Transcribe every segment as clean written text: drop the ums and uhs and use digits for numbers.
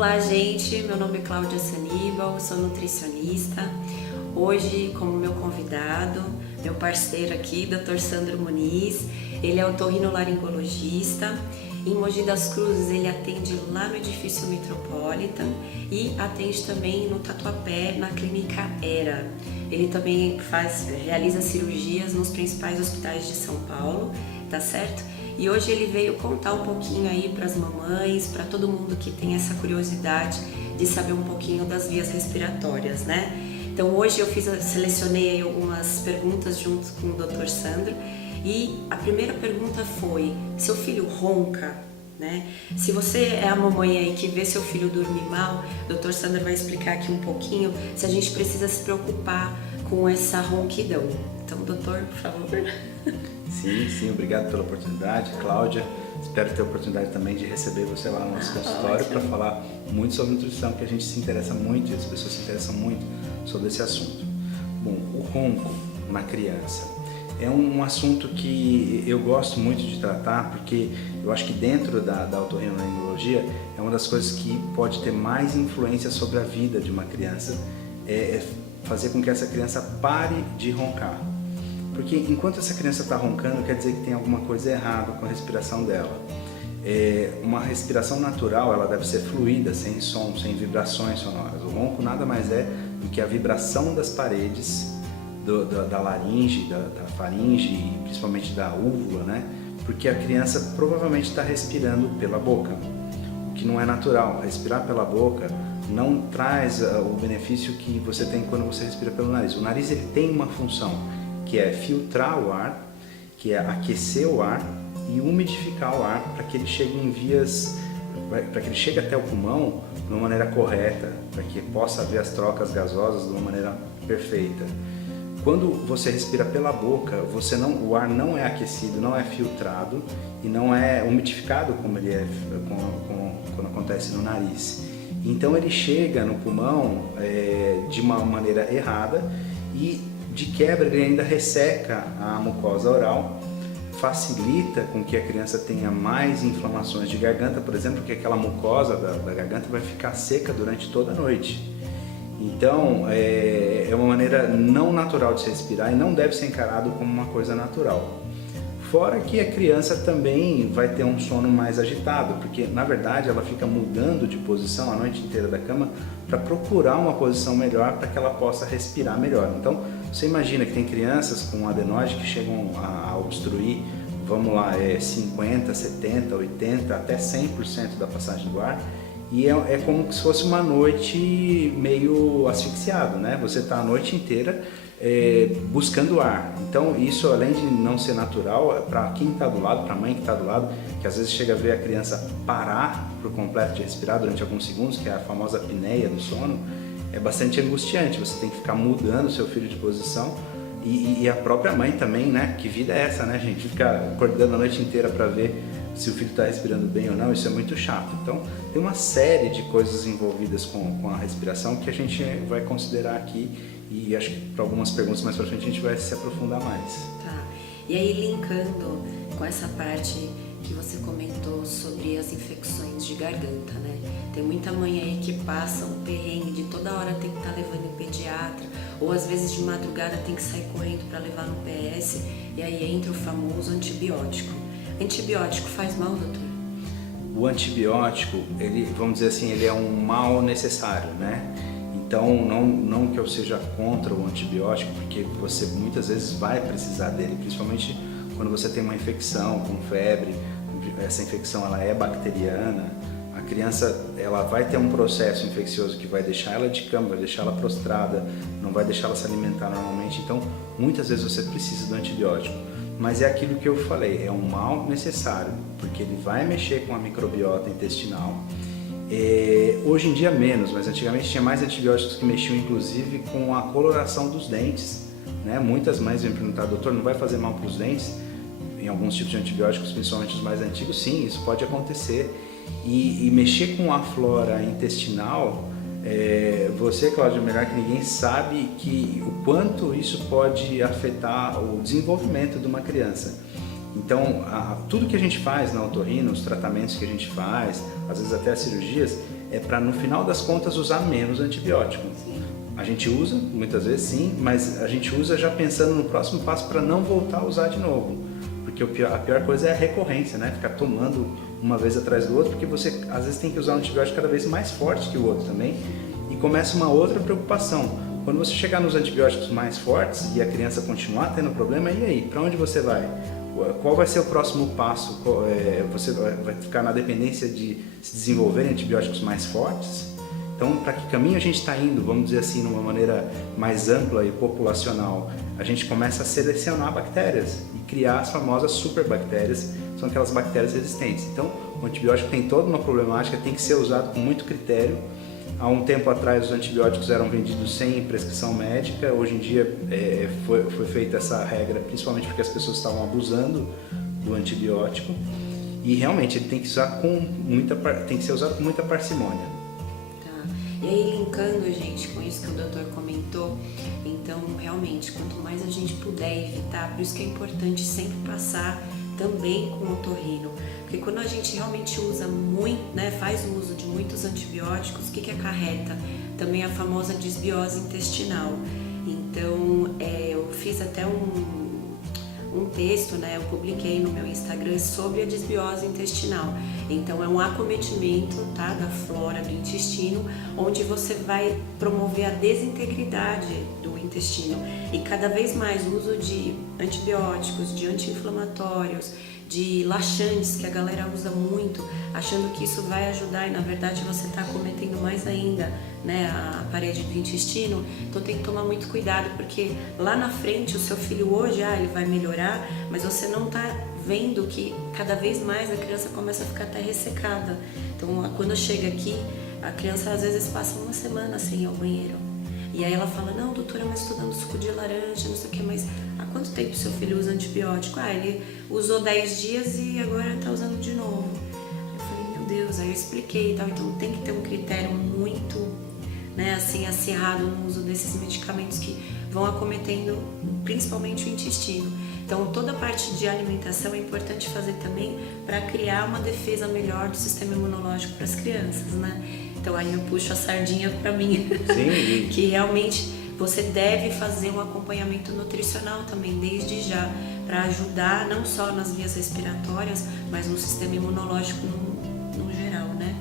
Olá, gente, meu nome é Cláudia Sanibal, sou nutricionista. Hoje, como meu convidado, meu parceiro aqui, Dr. Sandro Muniz, ele é otorrinolaringologista. Em Mogi das Cruzes ele atende lá no edifício Metropolitan e atende também no Tatuapé, na clínica Era. Ele também realiza cirurgias nos principais hospitais de São Paulo, tá certo? E hoje ele veio contar um pouquinho aí para as mamães, para todo mundo que tem essa curiosidade de saber um pouquinho das vias respiratórias, né? Então hoje selecionei aí algumas perguntas junto com o Dr. Sandro. E a primeira pergunta foi: seu filho ronca? Né? Se você é a mamãe aí que vê seu filho dormir mal, o Dr. Sandro vai explicar aqui um pouquinho se a gente precisa se preocupar com essa ronquidão. Então, doutor, por favor. Sim, obrigado pela oportunidade, Cláudia. Espero ter a oportunidade também de receber você lá no nosso consultório para falar muito sobre nutrição, que a gente se interessa muito e as pessoas se interessam muito sobre esse assunto. Bom, o ronco na criança é um assunto que eu gosto muito de tratar, porque eu acho que dentro da otorrinolaringologia é uma das coisas que pode ter mais influência sobre a vida de uma criança, é fazer com que essa criança pare de roncar. Porque enquanto essa criança está roncando, quer dizer que tem alguma coisa errada com a respiração dela. Uma respiração natural, ela deve ser fluida, sem som, sem vibrações sonoras. O ronco nada mais é do que a vibração das paredes da laringe, da faringe e principalmente da úvula, né? Porque a criança provavelmente está respirando pela boca, o que não é natural. Respirar pela boca não traz o benefício que você tem quando você respira pelo nariz. O nariz ele tem uma função, que é filtrar o ar, que é aquecer o ar e umidificar o ar para que ele chegue em vias, para que ele chegue até o pulmão de uma maneira correta, para que possa haver as trocas gasosas de uma maneira perfeita. Quando você respira pela boca, o ar não é aquecido, não é filtrado e não é umidificado como ele é quando acontece no nariz. Então ele chega no pulmão de uma maneira errada e de quebra ele ainda resseca a mucosa oral, facilita com que a criança tenha mais inflamações de garganta, por exemplo, porque aquela mucosa da garganta vai ficar seca durante toda a noite. Então, é uma maneira não natural de se respirar e não deve ser encarado como uma coisa natural. Fora que a criança também vai ter um sono mais agitado, porque na verdade ela fica mudando de posição a noite inteira da cama para procurar uma posição melhor para que ela possa respirar melhor. Então, você imagina que tem crianças com adenose que chegam a obstruir, vamos lá, 50, 70, 80, até 100% da passagem do ar. E é como se fosse uma noite meio asfixiado, né? Você está a noite inteira buscando ar. Então isso, além de não ser natural, para quem está do lado, para a mãe que está do lado, que às vezes chega a ver a criança parar por completo de respirar durante alguns segundos, que é a famosa apneia do sono, é bastante angustiante. Você tem que ficar mudando o seu filho de posição e a própria mãe também, né? Que vida é essa, né, gente? Ficar acordando a noite inteira para ver se o filho está respirando bem ou não, isso é muito chato. Então, tem uma série de coisas envolvidas com a respiração que a gente vai considerar aqui e acho que para algumas perguntas mais para frente a gente vai se aprofundar mais. Tá. E aí, linkando com essa parte que você comentou sobre as infecções de garganta, né? Tem muita mãe aí que passa um perrengue de toda hora tem que estar levando em pediatra, ou às vezes de madrugada tem que sair correndo para levar no PS, e aí entra o famoso antibiótico. Antibiótico faz mal, doutor? O antibiótico, vamos dizer assim, ele é um mal necessário, né? Então, não que eu seja contra o antibiótico, porque você muitas vezes vai precisar dele, principalmente quando você tem uma infecção com febre. Essa infecção ela é bacteriana, a criança ela vai ter um processo infeccioso que vai deixar ela de cama, vai deixar ela prostrada, não vai deixar ela se alimentar normalmente. Então, muitas vezes você precisa do antibiótico. Mas é aquilo que eu falei, é um mal necessário, porque ele vai mexer com a microbiota intestinal. Hoje em dia menos, mas antigamente tinha mais antibióticos que mexiam inclusive com a coloração dos dentes, né? Muitas mães vêm perguntar: doutor, não vai fazer mal para os dentes? Em alguns tipos de antibióticos, principalmente os mais antigos, sim, isso pode acontecer. E mexer com a flora intestinal, você, Cláudia, melhor que ninguém, sabe o quanto isso pode afetar o desenvolvimento de uma criança. Então, tudo que a gente faz na otorrino, os tratamentos que a gente faz, às vezes até as cirurgias, é para no final das contas usar menos antibiótico. Sim. A gente usa, muitas vezes sim, mas a gente usa já pensando no próximo passo para não voltar a usar de novo. Porque a pior coisa é a recorrência, né? Ficar tomando uma vez atrás do outro, porque você às vezes tem que usar um antibiótico cada vez mais forte que o outro também, e começa uma outra preocupação. Quando você chegar nos antibióticos mais fortes e a criança continuar tendo problema, e aí? Para onde você vai? Qual vai ser o próximo passo? Você vai ficar na dependência de se desenvolverem antibióticos mais fortes? Então, para que caminho a gente está indo, vamos dizer assim, de uma maneira mais ampla e populacional? A gente começa a selecionar bactérias e criar as famosas superbactérias, que são aquelas bactérias resistentes. Então, o antibiótico tem toda uma problemática, tem que ser usado com muito critério. Há um tempo atrás os antibióticos eram vendidos sem prescrição médica, hoje em dia foi feita essa regra, principalmente porque as pessoas estavam abusando do antibiótico, e realmente ele tem que ser usado com muita parcimônia. Tá. E aí, linkando, gente, com isso que o doutor comentou, então realmente, quanto mais a gente puder evitar, por isso que é importante sempre passar também com o otorrino, porque quando a gente realmente usa muito, né, faz uso de muitos antibióticos, o que acarreta? Também a famosa desbiose intestinal. Então, eu fiz até um texto, né, eu publiquei no meu Instagram sobre a desbiose intestinal. Então, é um acometimento, tá, da flora do intestino, onde você vai promover a desintegridade do intestino. E cada vez mais o uso de antibióticos, de anti-inflamatórios, de laxantes, que a galera usa muito, achando que isso vai ajudar, e na verdade você está acometendo mais ainda, né, a parede do intestino. Então tem que tomar muito cuidado, porque lá na frente o seu filho hoje, ele vai melhorar, mas você não está vendo que cada vez mais a criança começa a ficar até ressecada. Então quando chega aqui, a criança às vezes passa uma semana sem ir ao banheiro. E aí ela fala, não, doutora, mas estou dando suco de laranja, não sei o que, mas há quanto tempo seu filho usa antibiótico? Ele usou 10 dias e agora está usando de novo. Eu falei, meu Deus, aí eu expliquei e tal. Então tem que ter um critério muito, né, assim, acirrado no uso desses medicamentos que vão acometendo principalmente o intestino. Então toda a parte de alimentação é importante fazer também para criar uma defesa melhor do sistema imunológico para as crianças, né? Então aí eu puxo a sardinha para mim. Sim. Que realmente você deve fazer um acompanhamento nutricional também desde já, para ajudar não só nas vias respiratórias, mas no sistema imunológico no geral, né?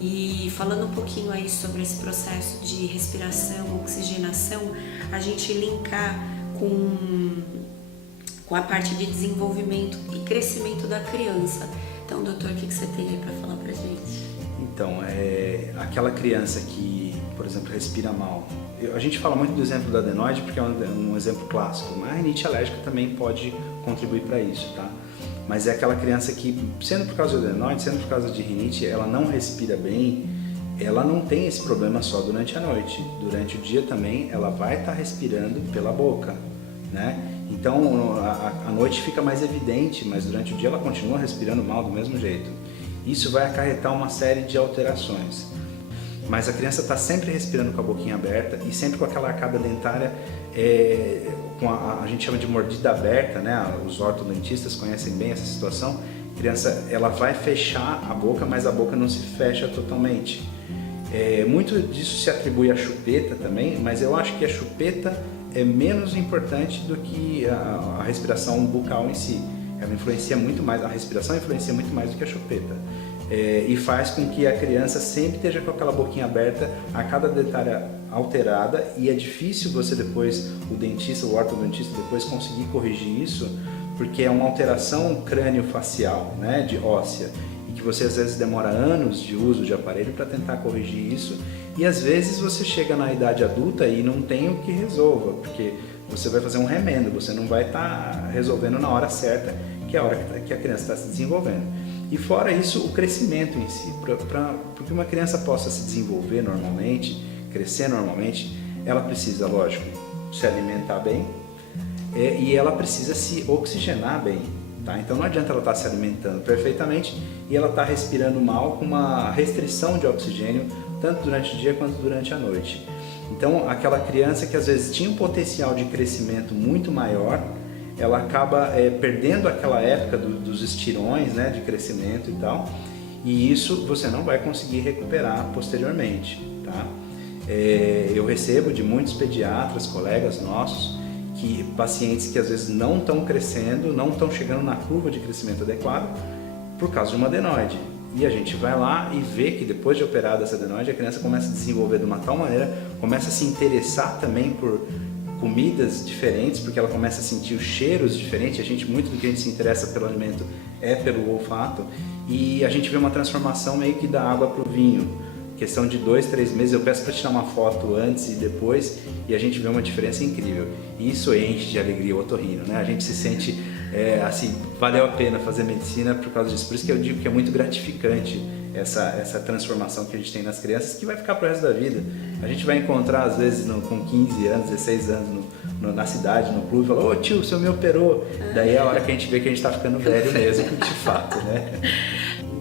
E falando um pouquinho aí sobre esse processo de respiração, oxigenação, a gente linkar com a parte de desenvolvimento e crescimento da criança. Então, doutor, o que você tem aí para falar pra gente? Então, aquela criança que, por exemplo, respira mal. A gente fala muito do exemplo da adenoide porque é um exemplo clássico, mas a rinite alérgica também pode contribuir para isso, tá? Mas é aquela criança que, sendo por causa da adenoide, sendo por causa de rinite, ela não respira bem, ela não tem esse problema só durante a noite. Durante o dia também, ela vai estar respirando pela boca, né? Então, a noite fica mais evidente, mas durante o dia ela continua respirando mal do mesmo jeito. Isso vai acarretar uma série de alterações. Mas a criança está sempre respirando com a boquinha aberta e sempre com aquela arcada dentária, a gente chama de mordida aberta, né? Os ortodontistas conhecem bem essa situação. A criança, ela vai fechar a boca, mas a boca não se fecha totalmente. Muito disso se atribui à chupeta também, mas eu acho que a chupeta é menos importante do que a respiração bucal em si. Ela influencia muito mais, a respiração influencia muito mais do que a chupeta. E faz com que a criança sempre esteja com aquela boquinha aberta, a cada dentária alterada, e é difícil você depois, o dentista, o ortodontista, depois conseguir corrigir isso, porque é uma alteração crânio-facial, né, de óssea, e que você às vezes demora anos de uso de aparelho para tentar corrigir isso, e às vezes você chega na idade adulta e não tem o que resolva, porque você vai fazer um remendo, você não vai estar resolvendo na hora certa, que é a hora que a criança está se desenvolvendo. E fora isso, o crescimento em si, porque uma criança possa se desenvolver normalmente, crescer normalmente, ela precisa, lógico, se alimentar bem e ela precisa se oxigenar bem, tá? Então não adianta ela estar se alimentando perfeitamente e ela estar respirando mal com uma restrição de oxigênio, tanto durante o dia quanto durante a noite. Então aquela criança que às vezes tinha um potencial de crescimento muito maior, ela acaba perdendo aquela época dos estirões, né, de crescimento e tal, e isso você não vai conseguir recuperar posteriormente, tá? Eu recebo de muitos pediatras, colegas nossos, pacientes que às vezes não estão crescendo, não estão chegando na curva de crescimento adequado por causa de uma adenoide. E a gente vai lá e vê que depois de operar dessa adenoide, a criança começa a desenvolver de uma tal maneira, começa a se interessar também por comidas diferentes, porque ela começa a sentir os cheiros diferentes. Muito do que a gente se interessa pelo alimento é pelo olfato, e a gente vê uma transformação meio que da água para o vinho. Questão de 2, 3 meses, eu peço para tirar uma foto antes e depois, e a gente vê uma diferença incrível. E isso enche de alegria o otorrino, né? A gente se sente assim, valeu a pena fazer medicina por causa disso. Por isso que eu digo que é muito gratificante essa transformação que a gente tem nas crianças, que vai ficar pro resto da vida. A gente vai encontrar às vezes com 15 anos, 16 anos na cidade, no clube, e fala: ô tio, o senhor me operou. Daí é a hora que a gente vê que a gente está ficando velho mesmo, de fato, né?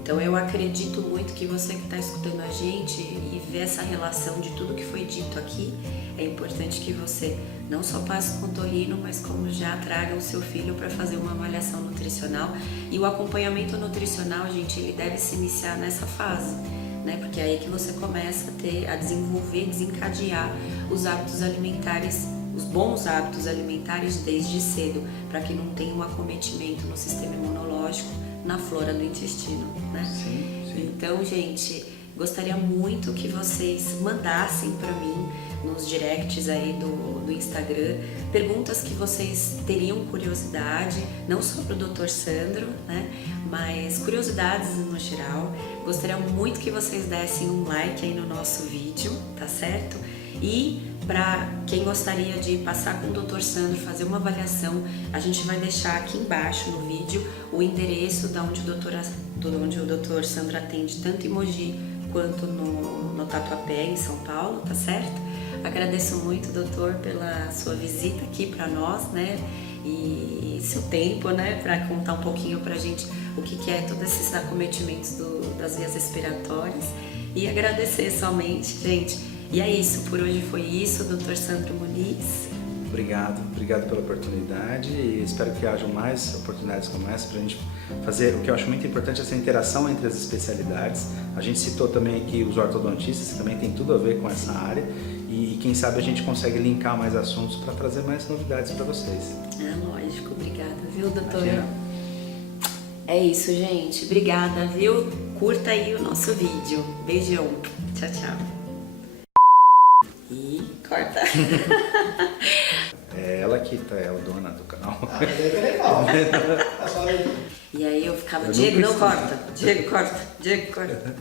Então eu acredito muito que você que está escutando a gente e vê essa relação de tudo que foi dito aqui, é importante que você não só passe com o otorrino, mas como já traga o seu filho para fazer uma avaliação nutricional. E o acompanhamento nutricional, gente, ele deve se iniciar nessa fase, né? Porque é aí que você começa a desenvolver, desencadear os hábitos alimentares, os bons hábitos alimentares desde cedo, para que não tenha um acometimento no sistema imunológico, na flora do intestino, né? Sim, sim. Então, gente, gostaria muito que vocês mandassem para mim nos directs aí do Instagram perguntas que vocês teriam curiosidade, não só para o Dr. Sandro, né? Mas curiosidades no geral. Gostaria muito que vocês dessem um like aí no nosso vídeo, tá certo? E para quem gostaria de passar com o Dr. Sandro, fazer uma avaliação, a gente vai deixar aqui embaixo no vídeo o endereço de onde o Dr. Sandro atende, tanto em Mogi quanto no Tatuapé, em São Paulo, tá certo? Agradeço muito, doutor, pela sua visita aqui para nós, né? E seu tempo, né? Para contar um pouquinho pra gente o que é todos esses acometimentos das vias respiratórias. E agradecer somente, gente. E é isso, por hoje foi isso, Dr. Sandro Muniz. Obrigado pela oportunidade, e espero que haja mais oportunidades como essa para a gente fazer. O que eu acho muito importante é essa interação entre as especialidades. A gente citou também aqui os ortodontistas, que também tem tudo a ver com essa área, e quem sabe a gente consegue linkar mais assuntos para trazer mais novidades para vocês. Lógico, obrigada, viu, doutora? É isso, gente, obrigada, viu? Curta aí o nosso vídeo. Beijão, tchau, tchau. E corta. É ela que é a dona do canal. Mas aí é legal. E aí eu ficava, Diego, não corta. Diego, corta. Diego, corta.